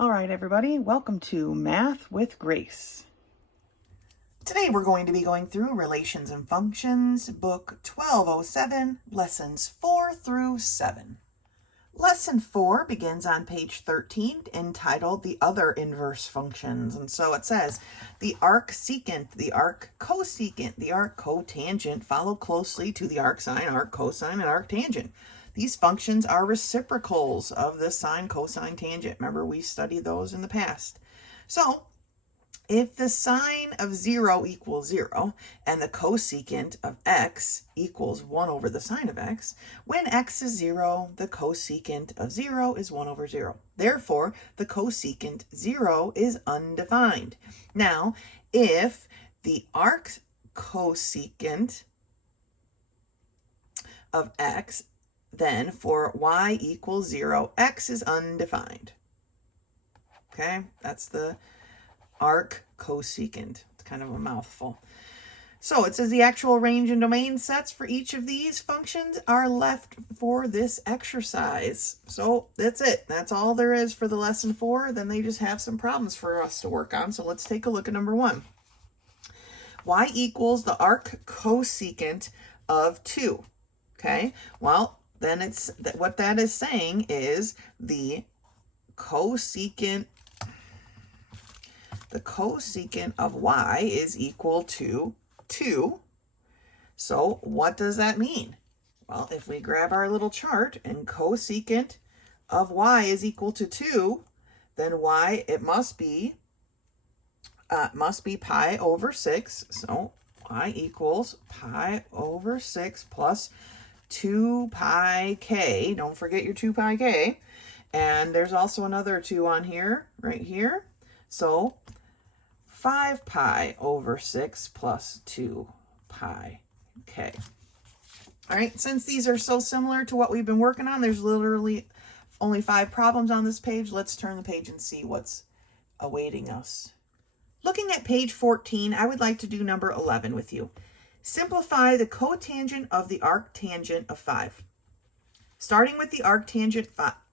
All right, everybody, welcome to Math with Grace. Today we're going to be going through Relations and Functions, Book 1207, Lessons 4 through 7. Lesson 4 begins on page 13, entitled The Other Inverse Functions. And so it says, the arcsecant, the arccosecant, the arccotangent follow closely to the arcsine, arccosine, and arctangent. These functions are reciprocals of the sine, cosine, tangent. Remember, we studied those in the past. So, if the sine of 0 equals 0 and the cosecant of x equals 1 over the sine of x, when x is 0, the cosecant of 0 is 1 over 0. Therefore, the cosecant 0 is undefined. Now, if the arccosecant of x, then for y equals 0, x is undefined. Okay, that's the arccosecant. It's kind of a mouthful. So it says the actual range and domain sets for each of these functions are left for this exercise. So that's it. That's all there is for the lesson 4. Then they just have some problems for us to work on. So let's take a look at number 1. Y equals the arccosecant of 2. Okay, well, then it's what that is saying is the cosecant of y is equal to 2. So what does that mean? Well, if we grab our little chart and cosecant of y is equal to 2, then y, it must be pi over 6. So y equals pi over 6 plus 2 pi k. Don't forget your 2 pi k. And there's also another 2 on here, right here. So 5 pi over 6 plus 2 pi k. All right, since these are so similar to what we've been working on, there's literally only 5 problems on this page. Let's turn the page and see what's awaiting us. Looking at page 14, I would like to do number 11 with you. Simplify the cotangent of the arctangent of 5. Starting with the arctangent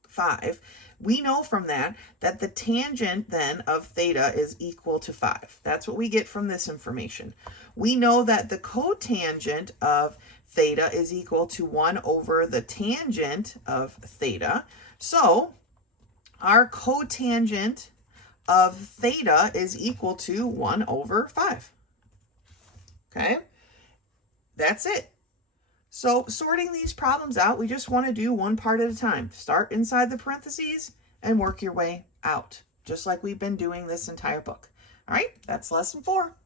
5, we know from that the tangent then of theta is equal to 5. That's what we get from this information. We know that the cotangent of theta is equal to 1 over the tangent of theta. So our cotangent of theta is equal to 1 over 5. Okay? That's it. So sorting these problems out, we just want to do one part at a time. Start inside the parentheses and work your way out, just like we've been doing this entire book. All right, that's lesson 4.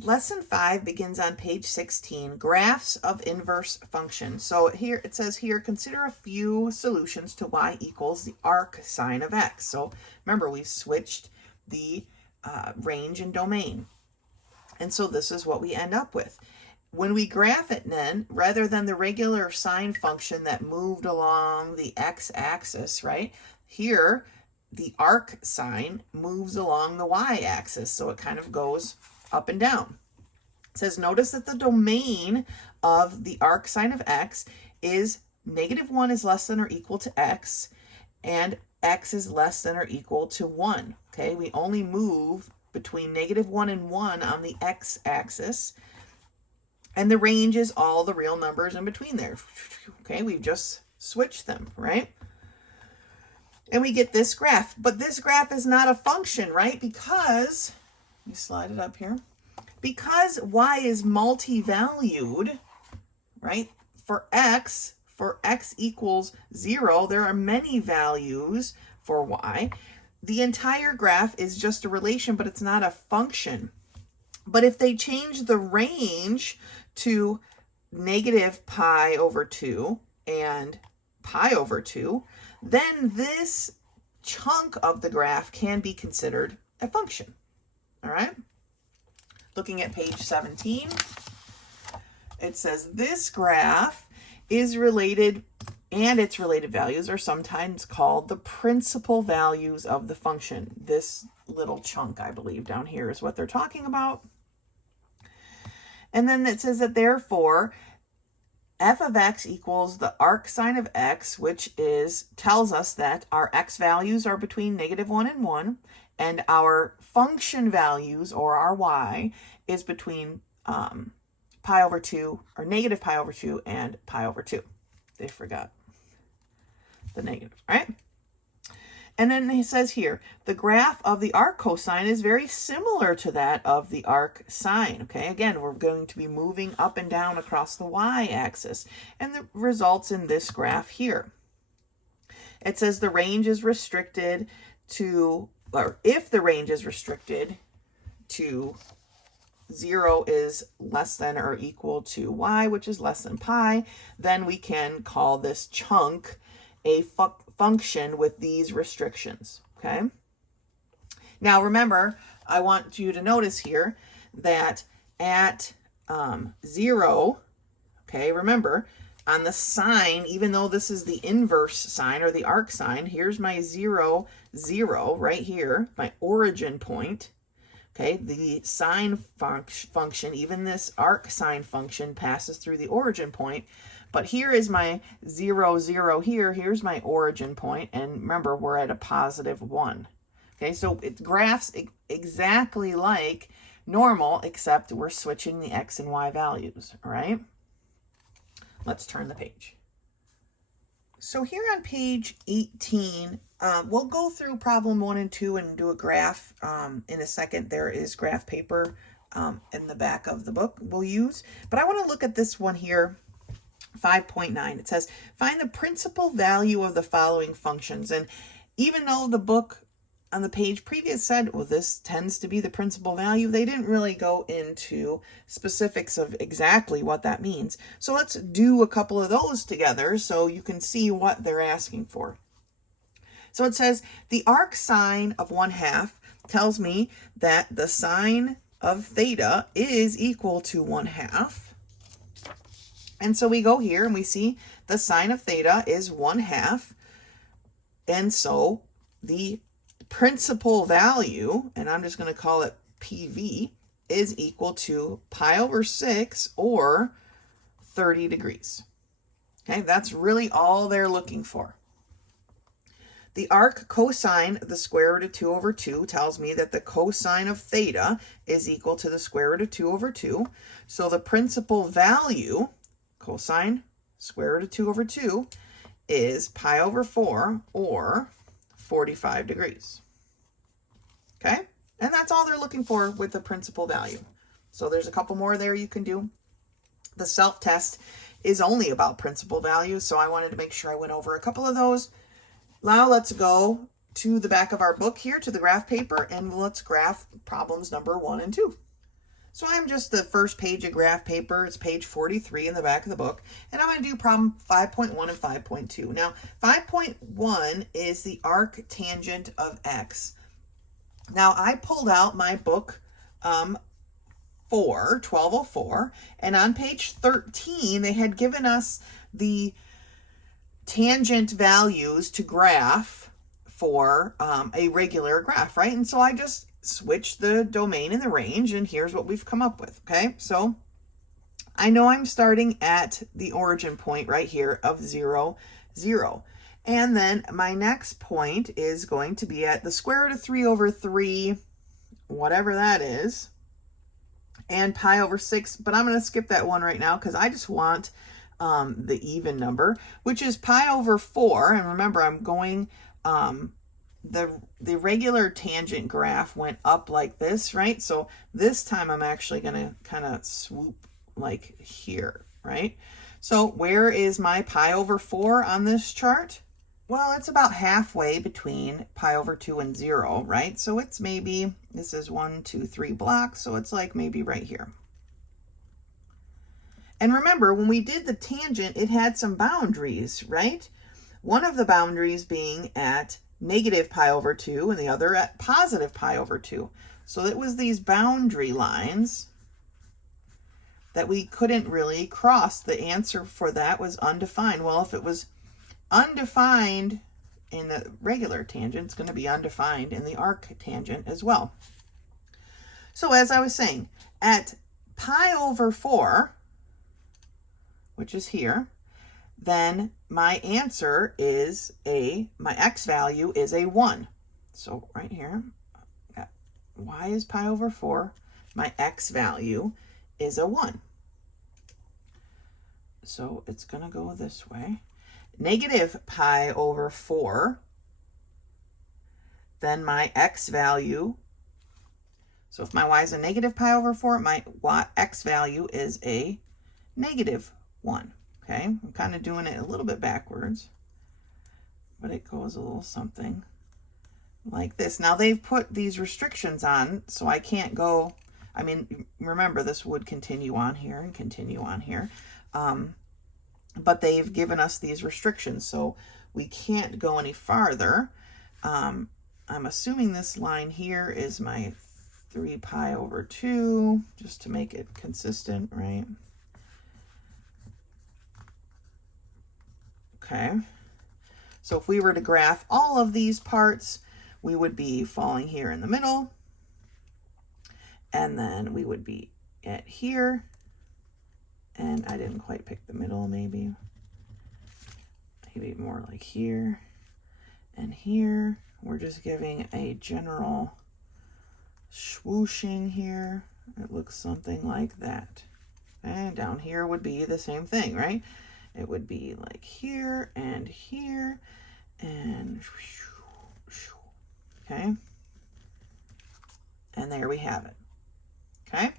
Lesson 5 begins on page 16, graphs of inverse functions. So here it says here, consider a few solutions to y equals the arcsine of x. So remember, we've switched the range and domain. And so this is what we end up with. When we graph it then, rather than the regular sine function that moved along the x-axis, right? Here, the arcsine moves along the y-axis, so it kind of goes up and down. It says, notice that the domain of the arcsine of x is -1 is less than or equal to x, and x is less than or equal to 1. Okay, we only move between -1 and 1 on the x-axis. And the range is all the real numbers in between there. Okay, we've just switched them, right? And we get this graph. But this graph is not a function, right? Because, let me slide it up here. Because y is multi-valued, right? For x equals 0, there are many values for y. The entire graph is just a relation, but it's not a function. But if they change the range to -pi over 2 and pi over 2, then this chunk of the graph can be considered a function. All right? Looking at page 17, it says this graph is related, and its related values are sometimes called the principal values of the function. This little chunk, I believe, down here is what they're talking about. And then it says that therefore f of x equals the arc sine of x, which tells us that our x values are between -1 and 1, and our function values, or our y, is between pi over 2, or negative pi over 2 and pi over 2. They forgot the negative, right? And then he says here, the graph of the arc cosine is very similar to that of the arc sine. Okay, again, we're going to be moving up and down across the y-axis, and that results in this graph here. It says the range is restricted to, or if the range is restricted to 0 is less than or equal to y, which is less than pi, then we can call this chunk a function with these restrictions, okay? Now remember, I want you to notice here that at 0, okay, remember, on the sine, even though this is the inverse sine or the arc sine, here's my 0, 0 right here, my origin point. Okay, the sine function, even this arc sine function, passes through the origin point. But here is my 0, 0 here. Here's my origin point. And remember, we're at a +1. Okay, so it graphs exactly like normal, except we're switching the x and y values, all right? Let's turn the page. So here on page 18, we'll go through problem 1 and 2 and do a graph in a second. There is graph paper in the back of the book we'll use. But I want to look at this one here, 5.9. It says, find the principal value of the following functions. And even though the book on the page previous said, well, this tends to be the principal value, they didn't really go into specifics of exactly what that means. So let's do a couple of those together so you can see what they're asking for. So it says the arc sine of 1/2 tells me that the sine of theta is equal to 1/2. And so we go here and we see the sine of theta is 1/2. And so the principal value, and I'm just going to call it PV, is equal to pi over 6 or 30 degrees. Okay, that's really all they're looking for. The arc cosine of the square root of 2 over 2 tells me that the cosine of theta is equal to the square root of 2 over 2. So the principal value, cosine square root of 2 over 2, is pi over 4 or 45 degrees. Okay? And that's all they're looking for with the principal value. So there's a couple more there you can do. The self-test is only about principal values, so I wanted to make sure I went over a couple of those. Now let's go to the back of our book here, to the graph paper, and let's graph problems number 1 and 2. So I'm just the first page of graph paper. It's page 43 in the back of the book. And I'm going to do problem 5.1 and 5.2. Now, 5.1 is the arc tangent of x. Now, I pulled out my book 1204, and on page 13, they had given us the tangent values to graph for a regular graph, right? And so I just switch the domain and the range, and here's what we've come up with, okay? So I know I'm starting at the origin point right here of 0, 0. And then my next point is going to be at the square root of 3 over 3, whatever that is, and pi over 6. But I'm going to skip that one right now because I just want the even number, which is pi over 4. And remember, I'm going... the regular tangent graph went up like this, right? So this time I'm actually going to kind of swoop like here, right? So where is my pi over 4 on this chart? Well, it's about halfway between pi over 2 and 0, right? So it's maybe, this is 1, 2, 3 blocks, so it's like maybe right here. And remember, when we did the tangent, it had some boundaries, right? One of the boundaries being at negative pi over 2 and the other at positive pi over 2. So it was these boundary lines that we couldn't really cross. The answer for that was undefined. Well, if it was undefined in the regular tangent, it's going to be undefined in the arc tangent as well. So as I was saying, at pi over 4, which is here, then my answer is my x value is a 1. So right here, y is pi over 4. My x value is a 1. So it's going to go this way. Negative pi over 4. Then my x value, so if my y is a negative pi over 4, my x value is a negative 1. Okay, I'm kind of doing it a little bit backwards, but it goes a little something like this. Now they've put these restrictions on, so I can't go, I mean, remember this would continue on here and continue on here, but they've given us these restrictions, so we can't go any farther. I'm assuming this line here is my 3 pi over 2, just to make it consistent, right? Okay, so if we were to graph all of these parts, we would be falling here in the middle, and then we would be at here, and I didn't quite pick the middle, maybe more like here and here. We're just giving a general swooshing here. It looks something like that. And down here would be the same thing, right? It would be like here and here and okay. And there we have it. Okay.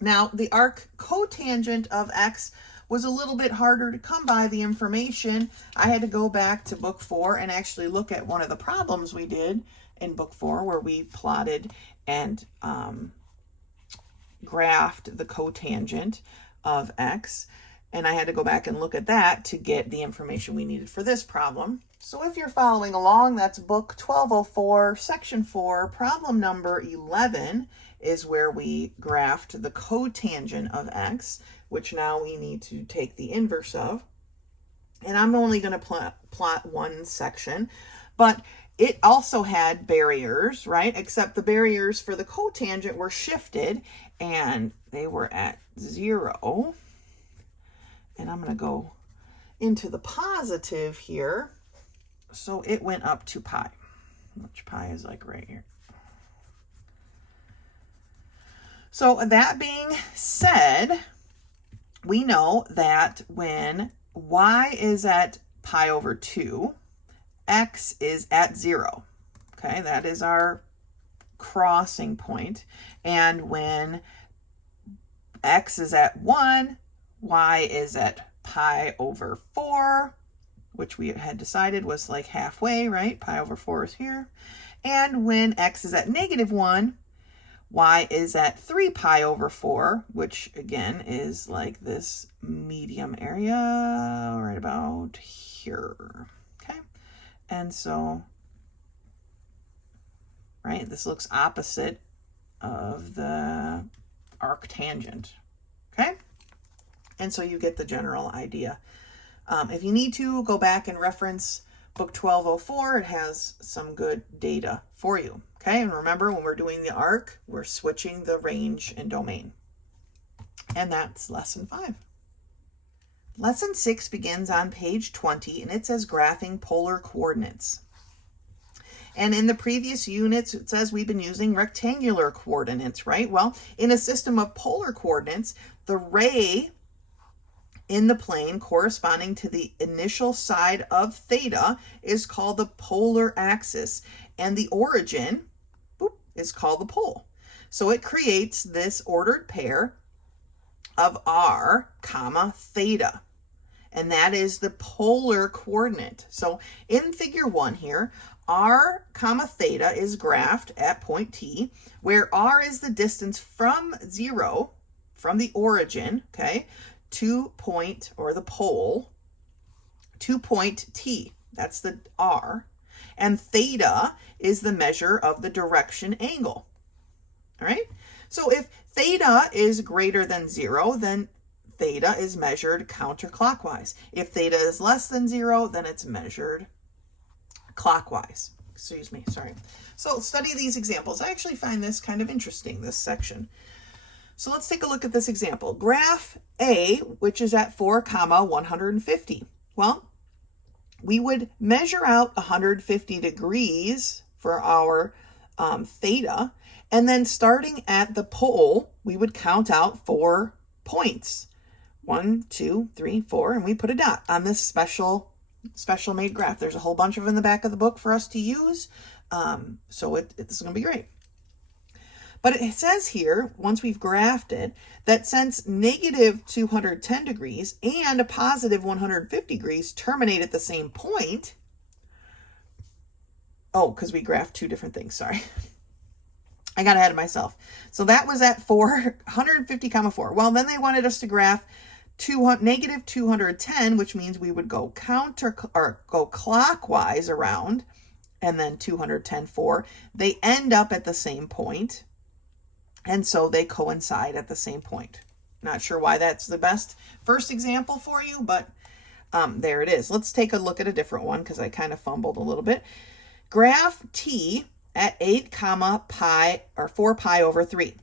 Now the arc cotangent of x was a little bit harder to come by the information. I had to go back to book 4 and actually look at one of the problems we did in book 4 where we plotted and graphed the cotangent of x. And I had to go back and look at that to get the information we needed for this problem. So if you're following along, that's book 1204, section 4, problem number 11 is where we graphed the cotangent of x, which now we need to take the inverse of. And I'm only going to plot one section, but it also had barriers, right? Except the barriers for the cotangent were shifted and they were at 0. And I'm going to go into the positive here. So it went up to pi, which pi is like right here. So that being said, we know that when y is at pi over 2, x is at 0. Okay, that is our crossing point. And when x is at 1, y is at pi over 4, which we had decided was like halfway, right? Pi over 4 is here. And when x is at negative 1, y is at 3 pi over 4, which again is like this medium area right about here. Okay. And so, right, this looks opposite of the arctangent. Okay. And so you get the general idea. If you need to, go back and reference book 1204. It has some good data for you. Okay, and remember when we're doing the arc, we're switching the range and domain. And that's lesson 5. Lesson 6 begins on page 20, and it says graphing polar coordinates. And in the previous units, it says we've been using rectangular coordinates, right? Well, in a system of polar coordinates, the ray in the plane corresponding to the initial side of theta is called the polar axis, and the origin is called the pole. So it creates this ordered pair of r comma theta, and that is the polar coordinate. So in figure 1 here, r comma theta is graphed at point T, where r is the distance from 0, from the origin, okay, to point, or the pole, to point T. That's the r. And theta is the measure of the direction angle. All right? So if theta is greater than 0, then theta is measured counterclockwise. If theta is less than 0, then it's measured clockwise. Excuse me, sorry. So study these examples. I actually find this kind of interesting, this section. So let's take a look at this example. Graph A, which is at 4, 150. Well, we would measure out 150 degrees for our theta, and then starting at the pole, we would count out 4 points. 1, 2, 3, 4, and we put a dot on this special made graph. There's a whole bunch of them in the back of the book for us to use, so this is going to be great. But it says here, once we've graphed it, that since negative 210 degrees and a positive 150 degrees terminate at the same point, oh, because we graphed 2 different things, sorry. I got ahead of myself. So that was at 150, 4. Well, then they wanted us to graph negative 210, which means we would go go clockwise around, and then 210, 4. They end up at the same point. And so they coincide at the same point. Not sure why that's the best first example for you, but there it is. Let's take a look at a different one because I kind of fumbled a little bit. Graph T at 8, pi or 4 pi over 3.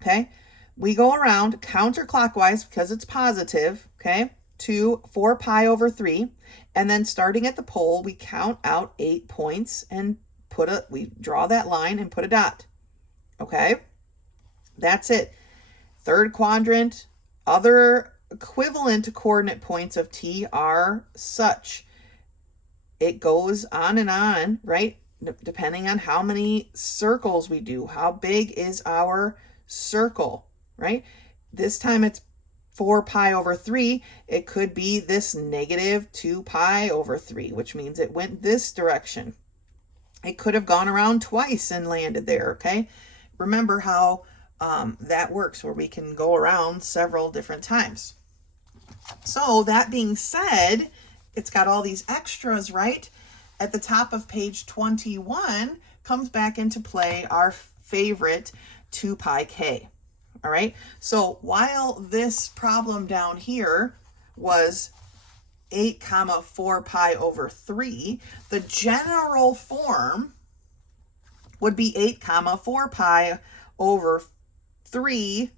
Okay, we go around counterclockwise because it's positive, okay, to 4 pi over 3. And then starting at the pole, we count out 8 points and we draw that line and put a dot. Okay, that's it. Third quadrant, other equivalent coordinate points of T are such. It goes on and on, right? Depending on how many circles we do. How big is our circle, right? This time it's 4 pi over 3. It could be this negative 2 pi over 3, which means it went this direction. It could have gone around twice and landed there, okay? Remember how that works, where we can go around several different times. So that being said, it's got all these extras, right? At the top of page 21 comes back into play our favorite 2 pi k. All right. So while this problem down here was 8, 4 pi over 3, the general form would be 8, 4 pi over 3.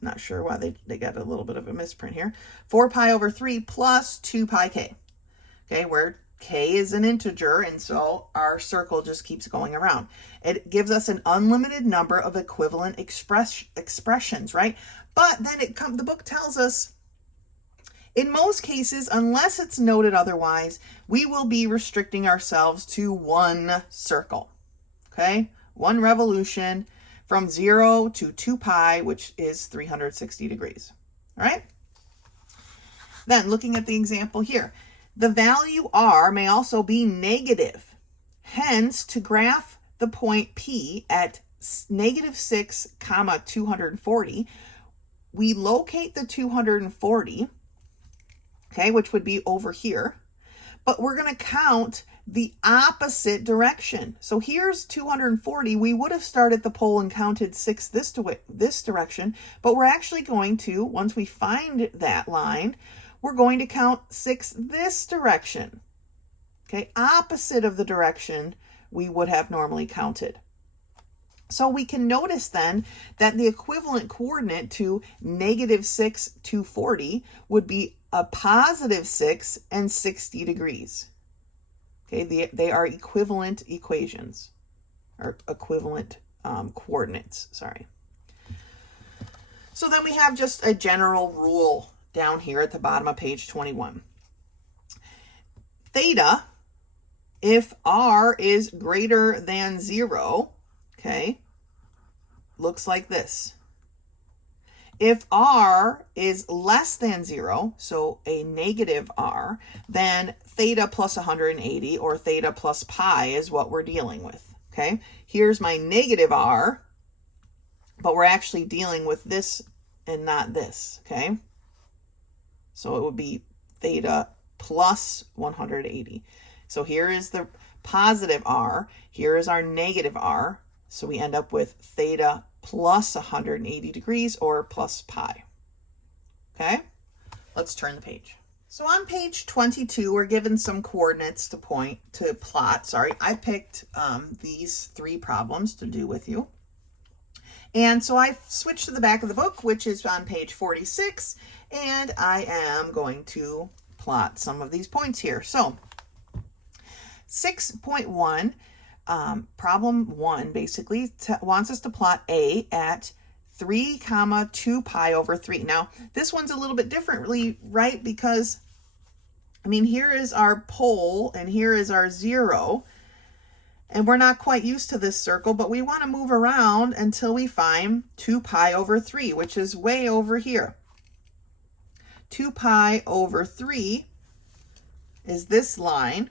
Not sure why they got a little bit of a misprint here. 4 pi over 3 plus 2 pi k. Okay, where k is an integer, and so our circle just keeps going around. It gives us an unlimited number of equivalent expressions, right? But then the book tells us, in most cases, unless it's noted otherwise, we will be restricting ourselves to one circle. Okay, one revolution from 0 to 2 pi, which is 360 degrees. All right. Then looking at the example here, the value r may also be negative. Hence, to graph the point P at negative 6, 240, we locate the 240, okay, which would be over here, but we're going to count the opposite direction. So here's 240. We would have started the pole and counted 6 this direction, but we're actually going to, once we find that line, we're going to count 6 this direction. Okay, opposite of the direction we would have normally counted. So we can notice then that the equivalent coordinate to negative 6 to 40 would be a positive 6 and 60 degrees. Okay, they are equivalent equations, or equivalent coordinates, sorry. So then we have just a general rule down here at the bottom of page 21. Theta, if r is greater than 0, okay, looks like this. If r is less than 0, so a negative r, then theta plus 180 or theta plus pi is what we're dealing with, okay? Here's my negative r, but we're actually dealing with this and not this, okay? So it would be theta plus 180. So here is the positive r, here is our negative r, so we end up with theta plus 180 degrees or plus pi. Okay, let's turn the page. So on page 22, we're given some coordinates to plot. Sorry, I picked these 3 problems to do with you. And so I switched to the back of the book, which is on page 46, and I am going to plot some of these points here. So 6.1, problem 1 basically wants us to plot A at 3, 2 pi over 3. Now, this one's a little bit differently, right? Because, I mean, here is our pole and here is our 0. And we're not quite used to this circle, but we want to move around until we find 2 pi over 3, which is way over here. 2 pi over 3 is this line.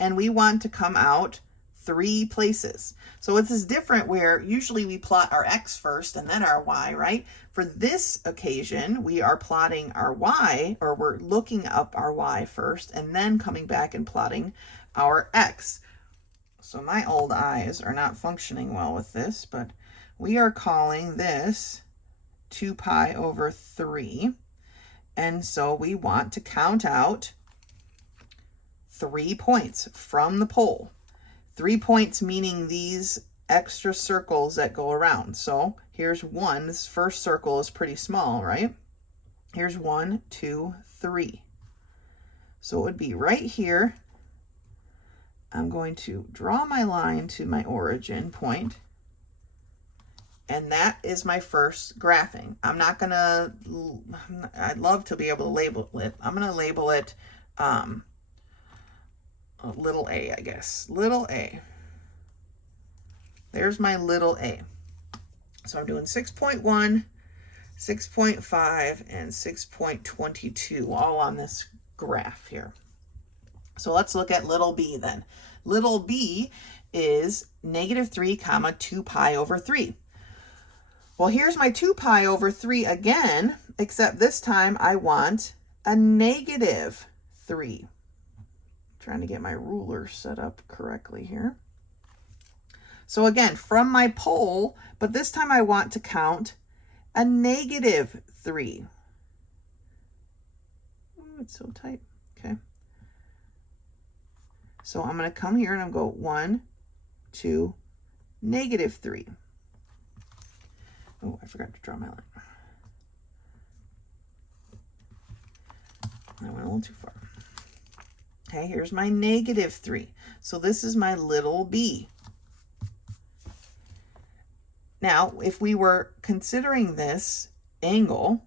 And we want to come out 3 places. So this is different where usually we plot our x first and then our y, right? For this occasion, we are plotting our y, or we're looking up our y first and then coming back and plotting our x. So my old eyes are not functioning well with this, but we are calling this 2 pi over 3. And so we want to count out 3 points from the pole. 3 points meaning these extra circles that go around. So here's 1. This first circle is pretty small, right? Here's 1, 2, 3. So it would be right here. I'm going to draw my line to my origin point. And that is my first graphing. I'm not going to, I'd love to be able to label it. I'm going to label it little a, I guess. Little a. There's my little a. So I'm doing 6.1, 6.5, and 6.22 all on this graph here. So let's look at little b then. Little b is -3, 2 pi over 3. Well, here's my 2 pi over 3 again, except this time I want a -3. Trying to get my ruler set up correctly here. So again, from my pole, but this time I want to count a -3. Oh, it's so tight. Okay. So I'm going to come here and I'll go 1, 2, -3. Oh, I forgot to draw my line. I went a little too far. Okay, here's my -3. So this is my little b. Now, if we were considering this angle,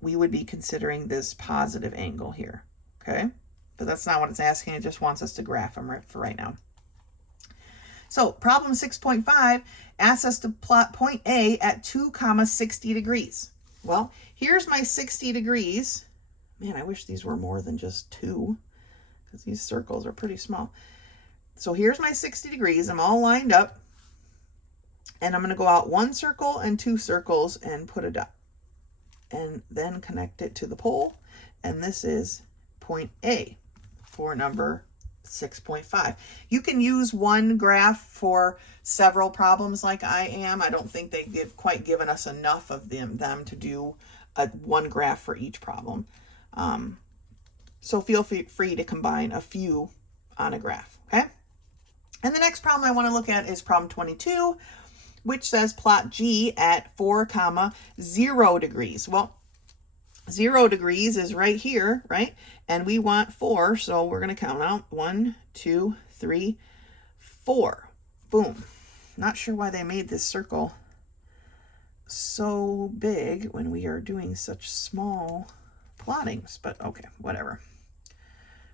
we would be considering this positive angle here, okay? But that's not what it's asking. It just wants us to graph them for right now. So problem 6.5 asks us to plot point A at 2, 60 degrees. Well, here's my 60 degrees. Man, I wish these were more than just 2. Because these circles are pretty small. So here's my 60 degrees. I'm all lined up. And I'm going to go out 1 circle and 2 circles and put a dot. And then connect it to the pole. And this is point A for number 6.5. You can use one graph for several problems like I am. I don't think they've quite given us enough of them to do one graph for each problem. So feel free to combine a few on a graph, okay? And the next problem I want to look at is problem 22, which says plot G at 4, 0 degrees. Well, 0 degrees is right here, right? And we want 4, so we're going to count out 1, 2, 3, 4. Boom. Not sure why they made this circle so big when we are doing such small plottings, but okay, whatever.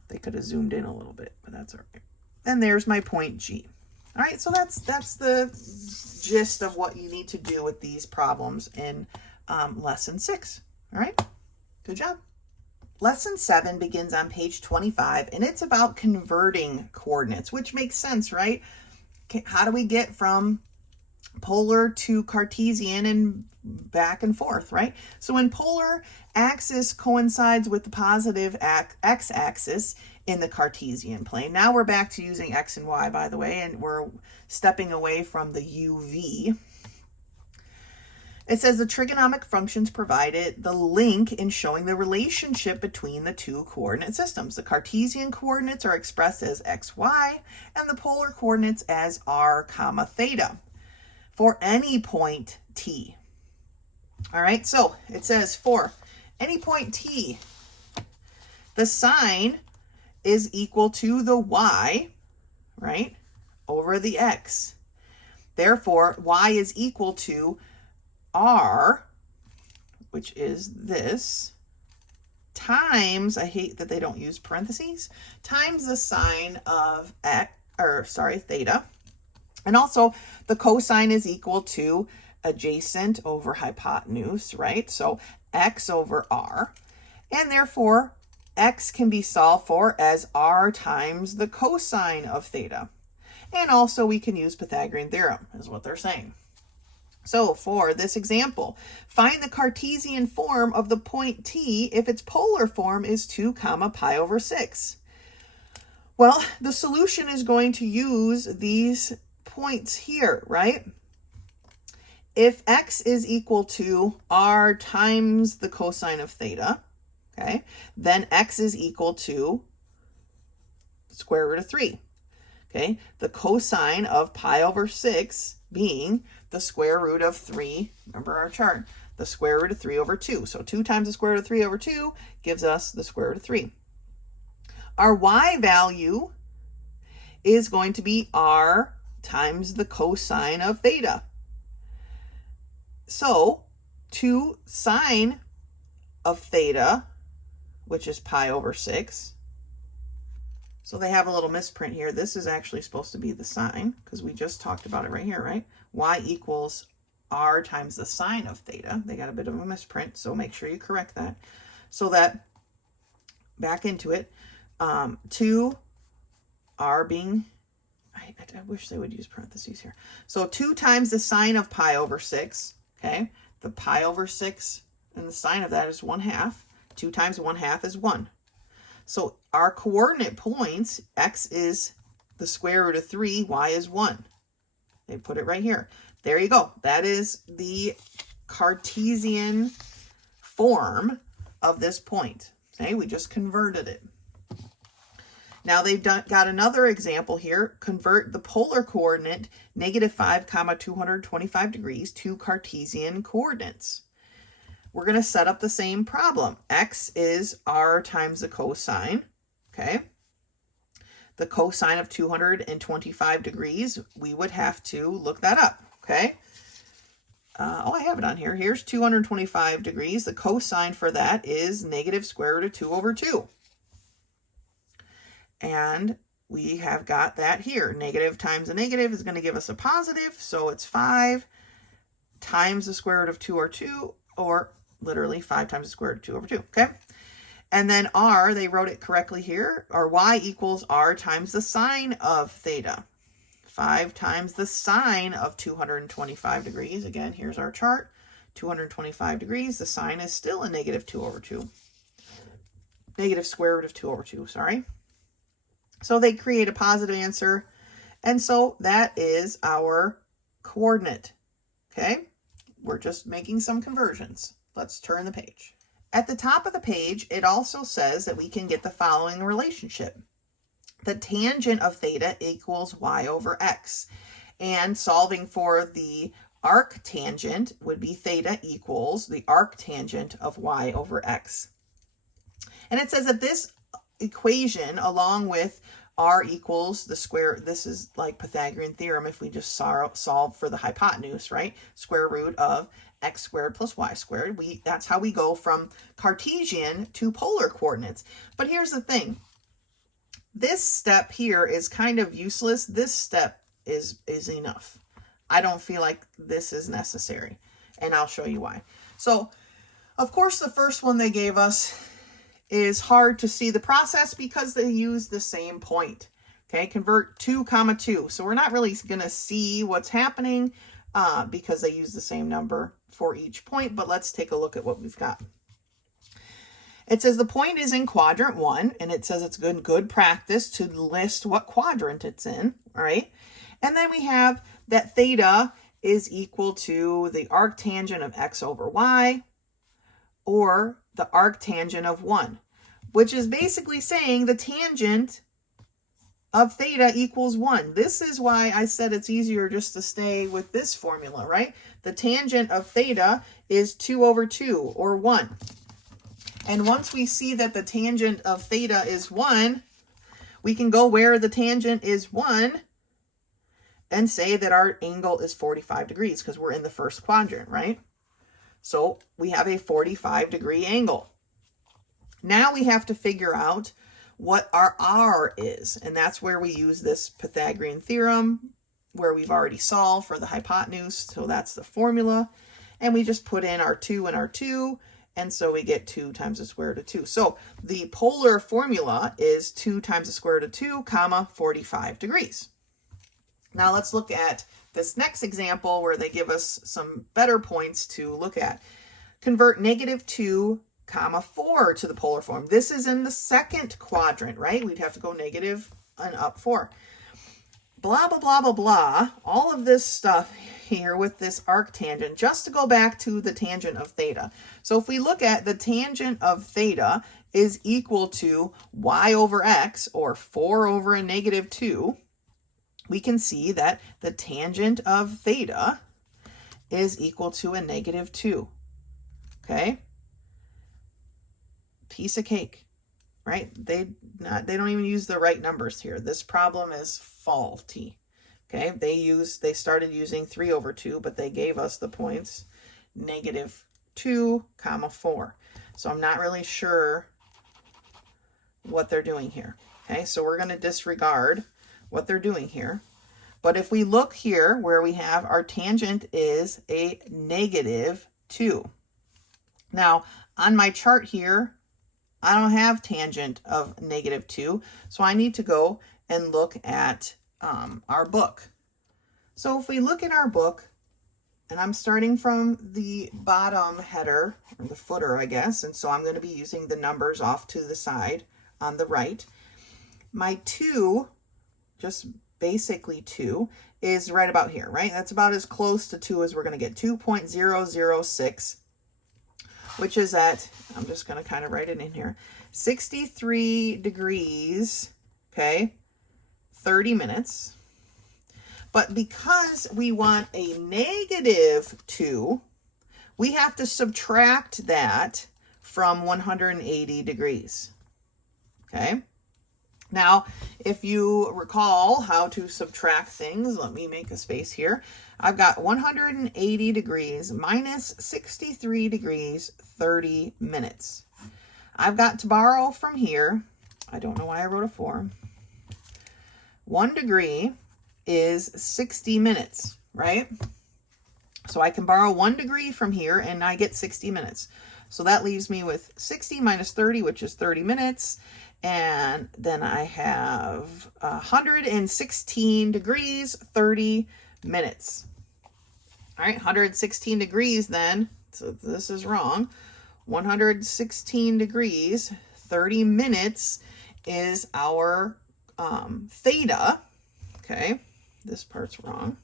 They could have zoomed in a little bit, but that's all right. And there's my point G. All right, so that's the gist of what you need to do with these problems in lesson 6. All right, good job. Lesson 7 begins on page 25, and it's about converting coordinates, which makes sense, right? How do we get from polar to Cartesian and back and forth, right? So when polar axis coincides with the positive x-axis in the Cartesian plane, now we're back to using x and y, by the way, and we're stepping away from the UV. It says the trigonomic functions provided the link in showing the relationship between the two coordinate systems. The Cartesian coordinates are expressed as x, y, and the polar coordinates as r, comma, theta for any point t. All right, so it says for any point t, the sine is equal to the y, right, over the x. Therefore, y is equal to r, which is this, times, I hate that they don't use parentheses, times the sine of theta. And also the cosine is equal to adjacent over hypotenuse, right? So x over r. And therefore, x can be solved for as r times the cosine of theta. And also we can use Pythagorean theorem, is what they're saying. So for this example, find the Cartesian form of the point t if its polar form is 2 comma pi over 6. Well, the solution is going to use these points here, right? If x is equal to r times the cosine of theta, okay, then x is equal to square root of 3. Okay, the cosine of pi over 6 being the square root of 3, remember our chart, the square root of 3 over 2. So 2 times the square root of 3 over 2 gives us the square root of 3. Our y value is going to be r times the cosine of theta. So 2 sine of theta, which is pi over 6. So they have a little misprint here. This is actually supposed to be the sine because we just talked about it right here, right? Y equals r times the sine of theta. They got a bit of a misprint, so make sure you correct that. So that, back into it, 2 r being, I wish they would use parentheses here. So 2 times the sine of pi over 6, okay? The pi over 6 and the sine of that is 1/2. 2 times 1/2 is 1. So our coordinate points, x is the square root of 3, y is 1. They put it right here. There you go. That is the Cartesian form of this point. Okay, we just converted it. Now they've got another example here. Convert the polar coordinate -5 comma 225 degrees to Cartesian coordinates. We're going to set up the same problem. X is r times the cosine, okay? The cosine of 225 degrees, we would have to look that up, okay? I have it on here. Here's 225 degrees. The cosine for that is negative square root of 2 over 2. And we have got that here. Negative times a negative is going to give us a positive, so it's 5 times the square root of 2 or 2, or literally 5 times the square root of 2 over 2, okay? And then r, they wrote it correctly here, or y equals r times the sine of theta. 5 times the sine of 225 degrees. Again, here's our chart. 225 degrees. The sine is still a negative 2 over 2. Negative square root of 2 over 2, sorry. So they create a positive answer. And so that is our coordinate, okay? We're just making some conversions. Let's turn the page. At the top of the page, it also says that we can get the following relationship. The tangent of theta equals y over x. And solving for the arc tangent would be theta equals the arc tangent of y over x. And it says that this equation, along with r equals the square, this is like Pythagorean theorem if we just solve for the hypotenuse, right? Square root of x squared plus y squared. That's how we go from Cartesian to polar coordinates. But here's the thing. This step here is kind of useless. This step is enough. I don't feel like this is necessary, and I'll show you why. So, of course, the first one they gave us is hard to see the process because they use the same point. Okay, convert 2 comma 2. So we're not really going to see what's happening because they use the same number for each point, but let's take a look at what we've got. It says the point is in quadrant 1, and it says it's good practice to list what quadrant it's in, all right? And then we have that theta is equal to the arctangent of x over y, or the arctangent of 1, which is basically saying the tangent of theta equals 1. This is why I said it's easier just to stay with this formula, right? The tangent of theta is 2 over 2, or 1. And once we see that the tangent of theta is 1, we can go where the tangent is 1 and say that our angle is 45 degrees because we're in the first quadrant, right? So we have a 45-degree angle. Now we have to figure out what our r is, and that's where we use this Pythagorean theorem where we've already solved for the hypotenuse. So that's the formula, and we just put in our 2 and our 2, and so we get 2 times the square root of 2. So the polar formula is 2 times the square root of 2, comma, 45 degrees. Now let's look at this next example where they give us some better points to look at. Convert -2, comma, 4 to the polar form. This is in the second quadrant, right? We'd have to go negative and up 4. Blah, blah, blah, blah, blah. All of this stuff here with this arctangent, just to go back to the tangent of theta. So if we look at the tangent of theta is equal to y over x, or 4 over a -2, we can see that the tangent of theta is equal to a -2. Okay? Piece of cake, right? They don't even use the right numbers here. This problem is faulty. Okay? They started using 3 over 2, but they gave us the points -2, comma, 4. So I'm not really sure what they're doing here. Okay? So we're going to disregard what they're doing here. But if we look here where we have our tangent is a -2. Now, on my chart here, I don't have tangent of -2, so I need to go and look at our book. So if we look at our book, and I'm starting from the bottom header, or the footer, I guess, and so I'm going to be using the numbers off to the side on the right. My 2, just basically 2, is right about here, right? That's about as close to 2 as we're going to get, 2.006, which is at, I'm just going to kind of write it in here, 63 degrees, okay, 30 minutes. But because we want a -2, we have to subtract that from 180 degrees, okay? Now, if you recall how to subtract things, let me make a space here. I've got 180 degrees minus 63 degrees, 30 minutes. I've got to borrow from here. I don't know why I wrote a 4. 1 degree is 60 minutes, right? So I can borrow 1 degree from here and I get 60 minutes. So that leaves me with 60 minus 30, which is 30 minutes. And then I have 116 degrees, 30 minutes. All right, 116 degrees then, so this is wrong. 116 degrees, 30 minutes is our theta. Okay, this part's wrong.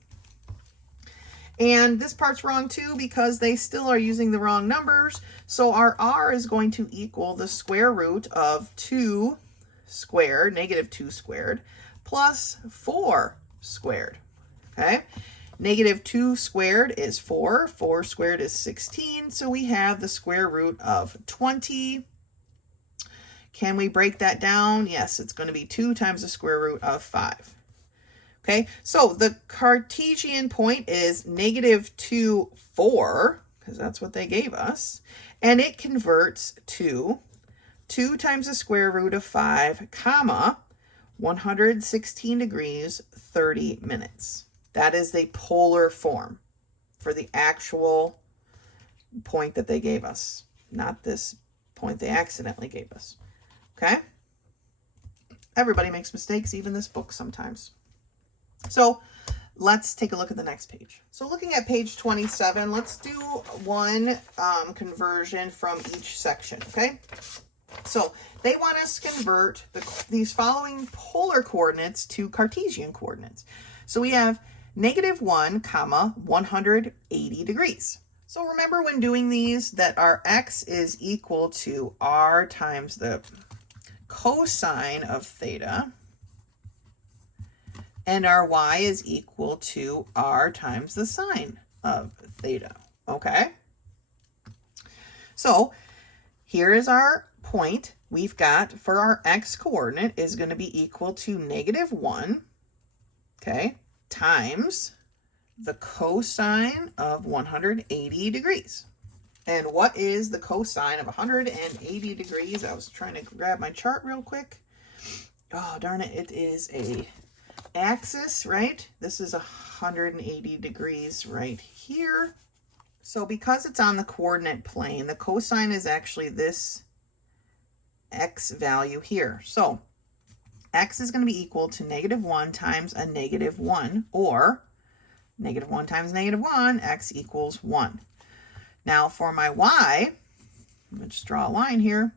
And this part's wrong too because they still are using the wrong numbers. So our r is going to equal the square root of 2 squared, -2 squared, plus 4 squared. Okay? -2 squared is 4. 4 squared is 16. So we have the square root of 20. Can we break that down? Yes, it's going to be 2 times the square root of 5. Okay, so the Cartesian point is -2, 4, because that's what they gave us, and it converts to 2 times the square root of 5, comma, 116 degrees, 30 minutes. That is the polar form for the actual point that they gave us, not this point they accidentally gave us. Okay? Everybody makes mistakes, even this book sometimes. So let's take a look at the next page. So looking at page 27, let's do one conversion from each section, okay? So they want us to convert these following polar coordinates to Cartesian coordinates. So we have -1, 180 degrees. So remember when doing these that our x is equal to r times the cosine of theta, and our y is equal to r times the sine of theta, okay? So here is our point. We've got for our x coordinate is going to be equal to -1, okay, times the cosine of 180 degrees. And what is the cosine of 180 degrees? I was trying to grab my chart real quick. Oh, darn it. It is a axis, right? This is 180 degrees right here. So because it's on the coordinate plane, the cosine is actually this x value here. So x is going to be equal to -1 times a -1, or -1 times -1, x equals 1. Now for my y, let's draw a line here.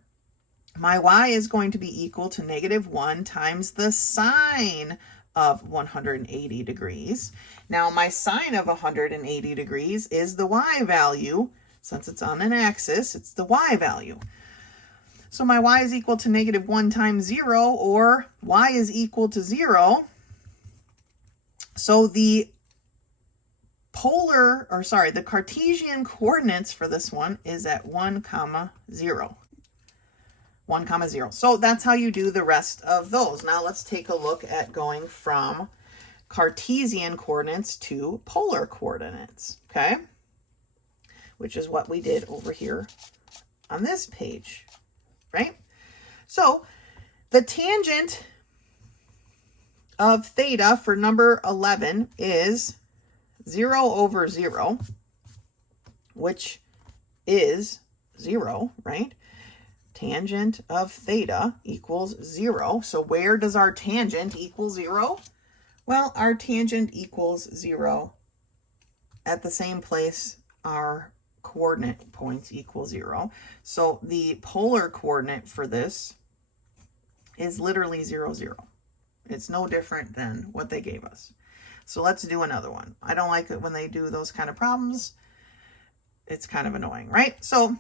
My y is going to be equal to -1 times the sine of 180 degrees. Now my sine of 180 degrees is the y value. Since it's on an axis, it's the y value. So my y is equal to -1 times 0, or y is equal to 0. So the the Cartesian coordinates for this one is at 1, 0. 1, 0. So that's how you do the rest of those. Now let's take a look at going from Cartesian coordinates to polar coordinates, okay? Which is what we did over here on this page, right? So the tangent of theta for number 11 is 0/0, which is 0, right? Tangent of theta equals 0. So where does our tangent equal 0? Well, our tangent equals 0 at the same place our coordinate points equal 0. So the polar coordinate for this is literally 0, 0. It's no different than what they gave us. So let's do another one. I don't like it when they do those kind of problems. It's kind of annoying, right? So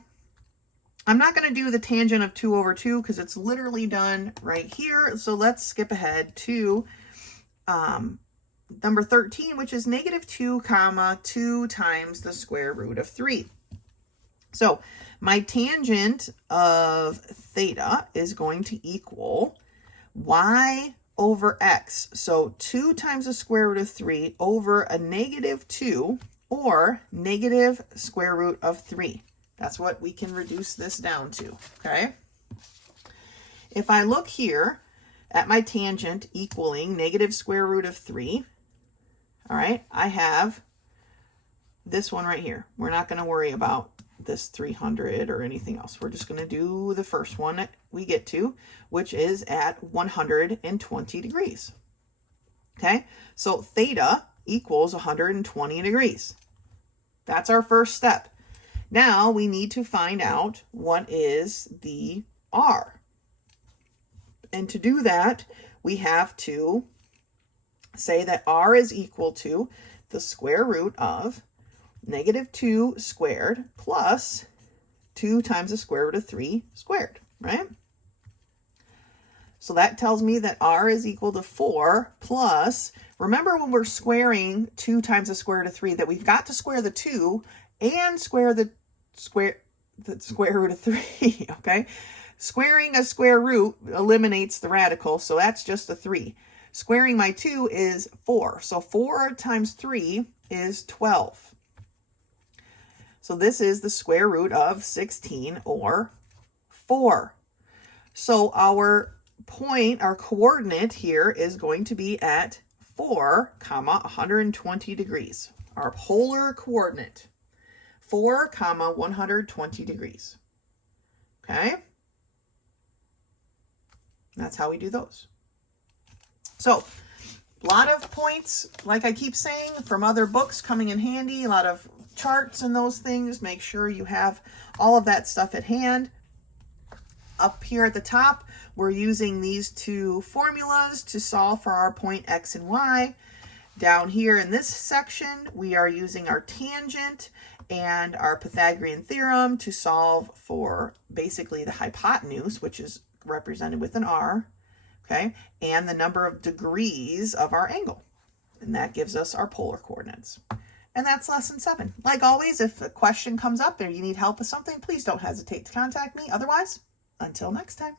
I'm not going to do the tangent of 2/2 because it's literally done right here. So let's skip ahead to number 13, which is -2, 2 times the square root of 3. So my tangent of theta is going to equal y over x. So 2 times the square root of 3 over a -2, or negative square root of 3. That's what we can reduce this down to, okay? If I look here at my tangent equaling negative square root of 3, all right, I have this one right here. We're not going to worry about this 300 or anything else. We're just going to do the first one that we get to, which is at 120 degrees. Okay, so theta equals 120 degrees. That's our first step. Now we need to find out what is the r. And to do that, we have to say that r is equal to the square root of -2 squared plus 2 times the square root of 3 squared, right? So that tells me that r is equal to 4 plus, remember when we're squaring 2 times the square root of 3, that we've got to square the 2 and square the square root of 3, okay? Squaring a square root eliminates the radical, so that's just a 3. Squaring my 2 is 4, so 4 times 3 is 12. So this is the square root of 16, or 4. So our point, our coordinate here is going to be at 4, 120 degrees. Our polar coordinate, 4, 120 degrees. Okay? That's how we do those. So, a lot of points, like I keep saying, from other books coming in handy, a lot of charts and those things. Make sure you have all of that stuff at hand. Up here at the top, we're using these two formulas to solve for our point x and y. Down here in this section, we are using our tangent and our Pythagorean theorem to solve for basically the hypotenuse, which is represented with an R, okay, and the number of degrees of our angle. And that gives us our polar coordinates. And that's lesson 7. Like always, if a question comes up or you need help with something, please don't hesitate to contact me. Otherwise, until next time.